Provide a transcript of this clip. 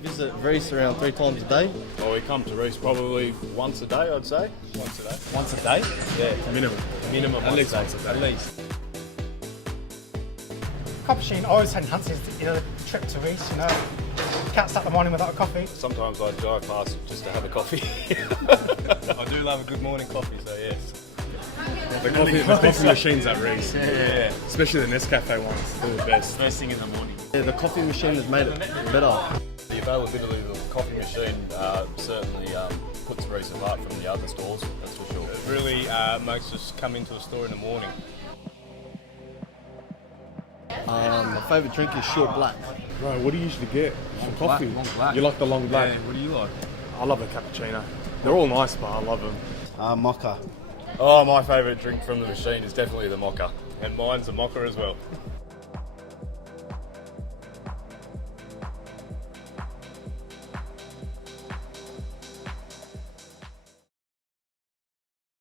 visit REECE around 3 times a day. Well, we come to REECE probably once a day, I'd say. Once a day. Once a day? Yeah, minimum At least once a day. At least. Coffee machine always enhances the trip to REECE, you know. Can't start the morning without a coffee. Sometimes I drive past just to have a coffee. I do love a good morning coffee, so yes. The coffee machines at REECE. Yeah. Especially the NESCAFÉ ones. They're the best. First thing in the morning. Yeah, the coffee machine has made it better. The availability of the coffee machine certainly puts REECE apart from the other stores, that's for sure. It really makes us come into the store in the morning. My favourite drink is short black. Right, what do you usually get for coffee? Long black. You like the long black? Yeah, what do you like? I love a cappuccino. They're all nice, but I love them. Mocha. Oh, my favourite drink from the machine is definitely the mocha. And mine's a mocha as well.